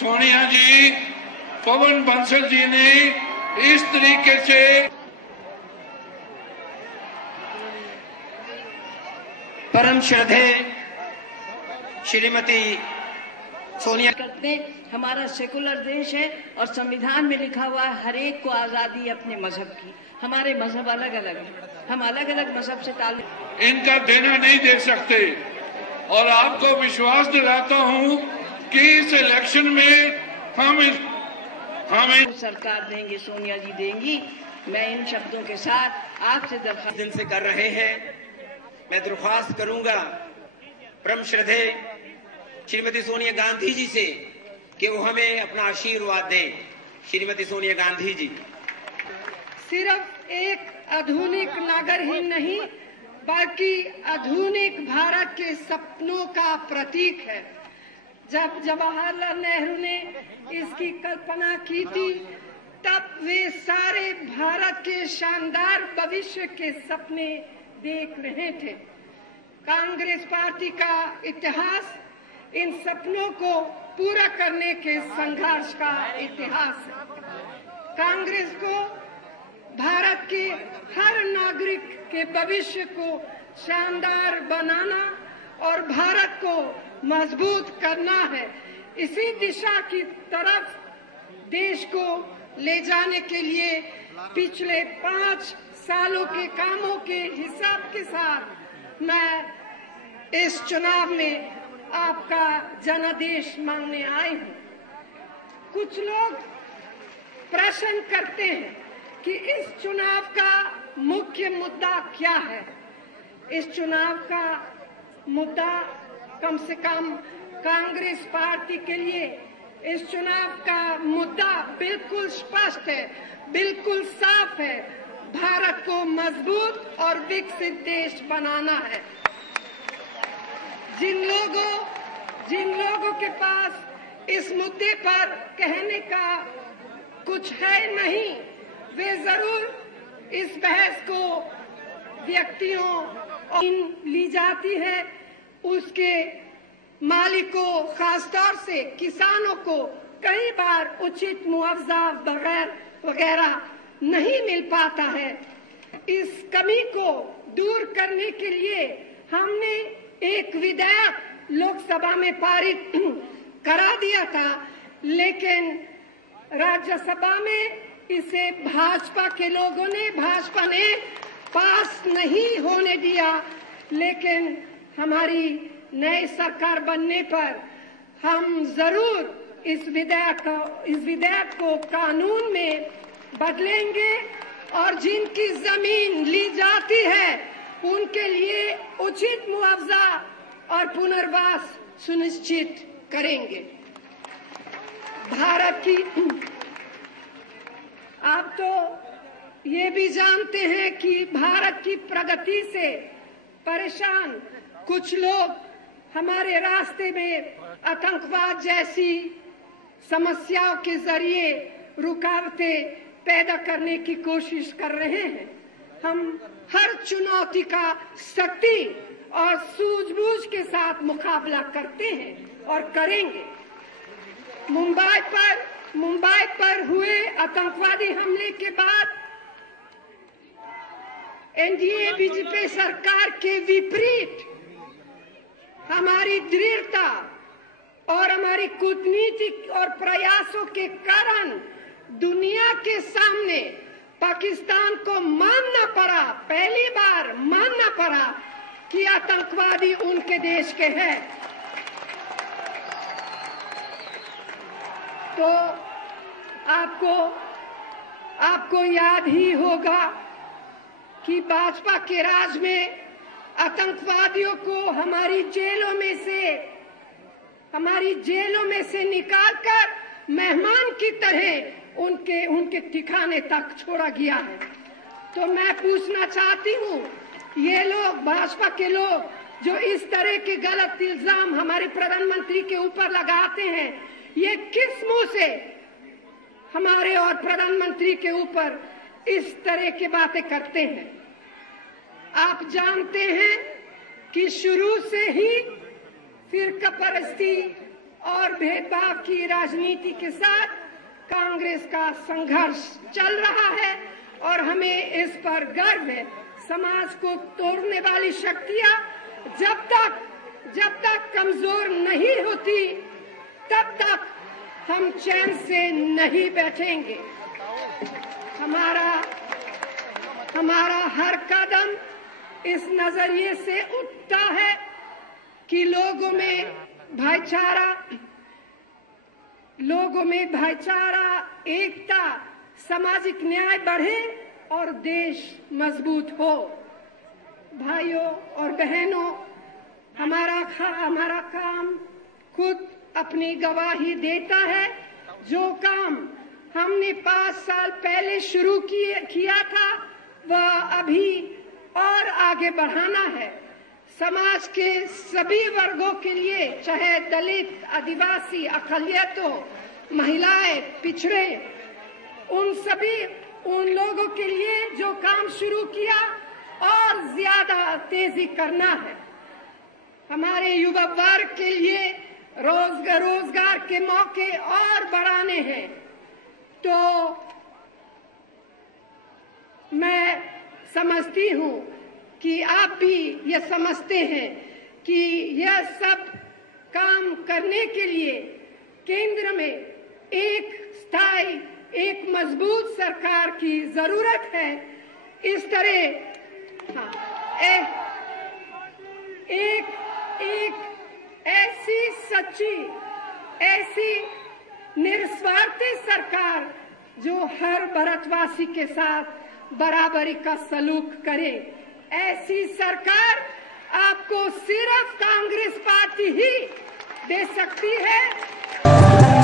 सोनिया जी, पवन बंसल जी ने इस तरीके से परम श्रद्धेय श्रीमती सोनिया करते हमारा सेकुलर देश है और संविधान में लिखा हुआ है हर एक को आजादी अपने मजहब की। हमारे मजहब अलग अलग है, हम अलग अलग मजहब से ताल्लुक इनका देना नहीं दे सकते। और आपको विश्वास दिलाता हूं कि इस इलेक्शन में हम सरकार देंगे, सोनिया जी देंगी। मैं इन शब्दों के साथ आपसे दरख्वास्त दिल से कर रहे हैं। मैं दरख्वास्त करूंगा परम श्रद्धेय श्रीमती सोनिया गांधी जी से कि वो हमें अपना आशीर्वाद दें। श्रीमती सोनिया गांधी जी सिर्फ एक आधुनिक नागर ही नहीं बल्कि आधुनिक भारत के सपनों का प्रतीक है। जब जवाहरलाल नेहरू ने इसकी कल्पना की थी तब वे सारे भारत के शानदार भविष्य के सपने देख रहे थे। कांग्रेस पार्टी का इतिहास इन सपनों को पूरा करने के संघर्ष का इतिहास है। कांग्रेस को भारत के हर नागरिक के भविष्य को शानदार बनाना और भारत को मजबूत करना है। इसी दिशा की तरफ देश को ले जाने के लिए पिछले 5 सालों के कामों के हिसाब के साथ मैं इस चुनाव में आपका जनादेश मांगने आई हूँ। कुछ लोग प्रश्न करते हैं कि इस चुनाव का मुख्य मुद्दा क्या है। इस चुनाव का मुद्दा कम से कम कांग्रेस पार्टी के लिए इस चुनाव का मुद्दा बिल्कुल स्पष्ट है, बिल्कुल साफ है। भारत को मजबूत और विकसित देश बनाना है। जिन लोगों के पास इस मुद्दे पर कहने का कुछ है नहीं, वे जरूर इस बहस को व्यक्तियों ली जाती है, उसके मालिकों खासतौर से किसानों को कई बार उचित मुआवजा वगैरह नहीं मिल पाता है। इस कमी को दूर करने के लिए हमने एक विधेयक लोकसभा में पारित करा दिया था, लेकिन राज्यसभा में इसे भाजपा ने पास नहीं होने दिया। लेकिन हमारी नई सरकार बनने पर हम जरूर इस विधेयक को कानून में बदलेंगे और जिनकी जमीन ली जाती है उनके लिए उचित मुआवजा और पुनर्वास सुनिश्चित करेंगे। भारत की आप तो ये भी जानते हैं कि भारत की प्रगति से परेशान कुछ लोग हमारे रास्ते में आतंकवाद जैसी समस्याओं के जरिए रुकावटें पैदा करने की कोशिश कर रहे हैं। हम हर चुनौती का सख्ती और सूझबूझ के साथ मुकाबला करते हैं और करेंगे। मुंबई पर हुए आतंकवादी हमले के बाद एनडीए बीजेपी सरकार के विपरीत हमारी दृढ़ता और हमारी कूटनीति और प्रयासों के कारण दुनिया के सामने पाकिस्तान को मानना पड़ा, पहली बार मानना पड़ा कि आतंकवादी उनके देश के हैं। तो आपको याद ही होगा कि भाजपा के राज में आतंकवादियों को हमारी जेलों में से निकालकर मेहमान की तरह उनके ठिकाने तक छोड़ा गया है। तो मैं पूछना चाहती हूँ, ये लोग भाजपा के लोग जो इस तरह के गलत इल्जाम हमारे प्रधानमंत्री के ऊपर लगाते हैं, ये किस मुंह से हमारे और प्रधानमंत्री के ऊपर इस तरह की बातें करते हैं? आप जानते हैं कि शुरू से ही फिरकापरस्ती और भेदभाव की राजनीति के साथ कांग्रेस का संघर्ष चल रहा है और हमें इस पर गर्व है। समाज को तोड़ने वाली शक्तियां जब तक कमजोर नहीं होती तब तक हम चैन से नहीं बैठेंगे। हमारा हर कदम इस नजरिए से उठता है कि लोगों में भाईचारा, एकता, सामाजिक न्याय बढ़े और देश मजबूत हो। भाइयों और बहनों, हमारा काम खुद अपनी गवाही देता है। जो काम हमने 5 साल पहले शुरू किया था वह अभी और आगे बढ़ाना है। समाज के सभी वर्गों के लिए, चाहे दलित, आदिवासी, अक़लियतों, महिलाएं, पिछड़े, उन लोगों के लिए जो काम शुरू किया और ज्यादा तेजी करना है। हमारे युवा वर्ग के लिए रोजगार के मौके और बढ़ाने हैं। तो मैं समझती हूँ कि आप भी ये समझते हैं कि यह सब काम करने के लिए केंद्र में एक स्थायी, एक मजबूत सरकार की जरूरत है। इस तरह एक ऐसी सच्ची, ऐसी निस्वार्थी सरकार जो हर भारतवासी के साथ बराबरी का सलूक करे, ऐसी सरकार आपको सिर्फ कांग्रेस पार्टी ही दे सकती है।